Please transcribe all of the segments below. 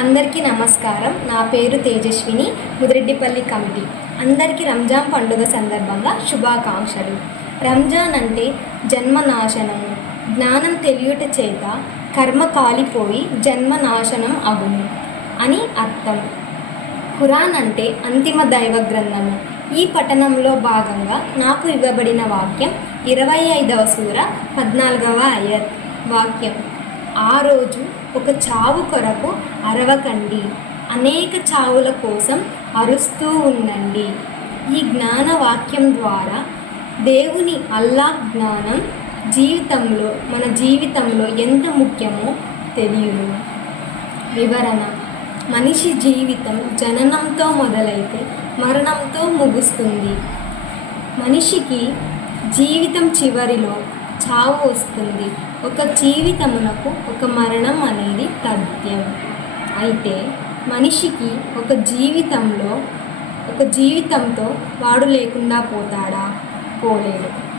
అందరికీ నమస్కారం. నా పేరు తేజస్విని ముదిరెడ్డిపల్లి కమిటీ. అందరికీ రంజాన్ పండుగ సందర్భంగా శుభాకాంక్షలు. రంజాన్ అంటే జన్మనాశనము. జ్ఞానం తెలియుట చేత కర్మ కాలిపోయి జన్మనాశనం అగును అని అర్థం. ఖురాన్ అంటే అంతిమ దైవ గ్రంథము. ఈ పఠనంలో భాగంగా నాకు ఇవ్వబడిన వాక్యం ఇరవై ఐదవ సూర పద్నాలుగవ అయర్ వాక్యం. ఆ రోజు ఒక చావు కొరకు అరవకండి. అనేక చావుల కోసం అరుస్తూ ఉండండి. ఈ జ్ఞాన వాక్యం ద్వారా దేవుని అల్లా జ్ఞానం జీవితంలో మన జీవితంలో ఎంత ముఖ్యమో తెలియదు. వివరణ. మనిషి జీవితం జననంతో మొదలైతే మరణంతో ముగుస్తుంది. మనిషికి జీవితం చివరిలో చావు వస్తుంది. ఒక జీవితమునకు ఒక మరణం అనేది తథ్యం. అయితే మనిషికి ఒక జీవితంలో ఒక జీవితంతో వాడు లేకుండా పోతాడా? పోలేడు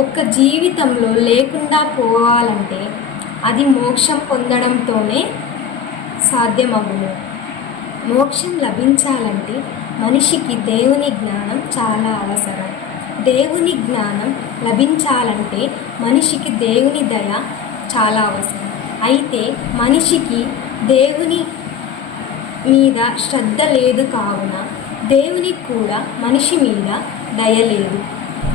ఒక్క జీవితంలో లేకుండా పోవాలంటే అది మోక్షం పొందడంతోనే సాధ్యమగును. మోక్షం లభించాలంటే మనిషికి దేవుని జ్ఞానం చాలా అవసరం. దేవుని జ్ఞానం లభించాలంటే మనిషికి దేవుని దయ చాలా అవసరం. అయితే మనిషికి దేవుని మీద శ్రద్ధ లేదు కావున దేవునికి కూడా మనిషి మీద దయ లేదు.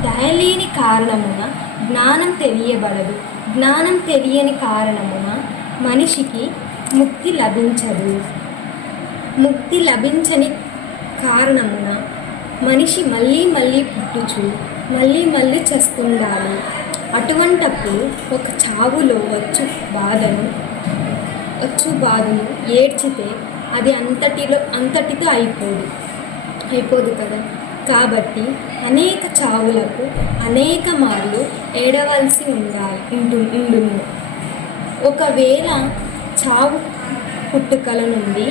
దయలేని కారణమున జ్ఞానం తెలియబడదు. జ్ఞానం తెలియని కారణమున మనిషికి ముక్తి లభించదు. ముక్తి లభించని కారణమున మనిషి మళ్ళీ మళ్ళీ పుట్టుచు మళ్ళీ మళ్ళీ చేస్తుండాలి. అటువంటప్పుడు ఒక చావులో వచ్చు బాధను వచ్చు బాధను ఏడ్చితే అది అంతటిలో అంతటితో అయిపోదు అయిపోదు కదా. కాబట్టి అనేక చావులకు అనేక మార్లు ఏడవలసి ఉండాలి ఉంటు ఉండును. ఒకవేళ చావు పుట్టుకల నుండి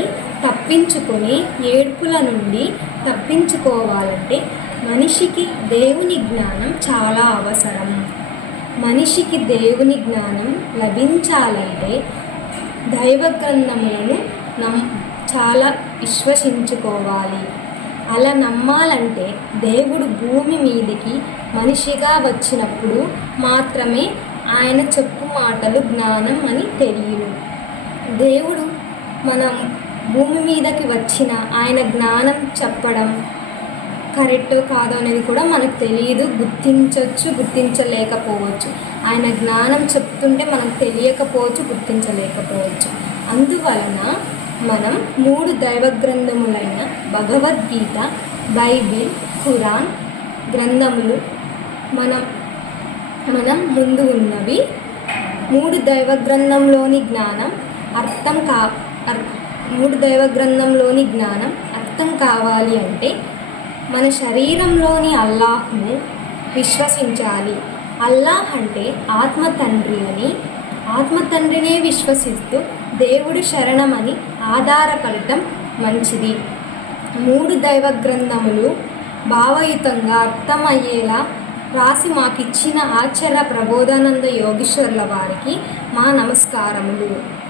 తప్పించుకొని ఏడ్పుల నుండి తప్పించుకోవాలంటే మనిషికి దేవుని జ్ఞానం చాలా అవసరం. మనిషికి దేవుని జ్ఞానం లభించాలంటే దైవ గ్రంథములను నమ్ చాలా విశ్వసించుకోవాలి. అలా నమ్మాలంటే దేవుడు భూమి మీదికి మనిషిగా వచ్చినప్పుడు మాత్రమే ఆయన చెప్పు మాటలు జ్ఞానం అని తెలియను దేవుడు మనం భూమి మీదకి వచ్చిన ఆయన జ్ఞానం చెప్పడం కరెక్టో కాదో అనేది కూడా మనకు తెలియదు గుర్తించవచ్చు గుర్తించలేకపోవచ్చు. ఆయన జ్ఞానం చెప్తుంటే మనకు తెలియకపోవచ్చు గుర్తించలేకపోవచ్చు. అందువలన మనం మూడు దైవ గ్రంథములైన భగవద్గీత బైబిల్ ఖురాన్ గ్రంథములు మనం మనం ముందు ఉన్నవి. మూడు దైవ గ్రంథంలోని జ్ఞానం అర్థం కా అర్- మూడు దైవ గ్రంథంలోని జ్ఞానం అర్థం కావాలి అంటే మన శరీరంలోని అల్లాహ్ను విశ్వసించాలి. అల్లాహ్ అంటే ఆత్మ తండ్రి అని. ఆత్మ తండ్రినే విశ్వసిస్తూ దేవుడు శరణమని ఆధారపడటం మంచిది. మూడు దైవ గ్రంథములు భావయుతంగా అర్థమయ్యేలా రాసి మాకిచ్చిన ఆచార్య ప్రబోధానంద యోగీశ్వర్ల వారికి మా నమస్కారములు.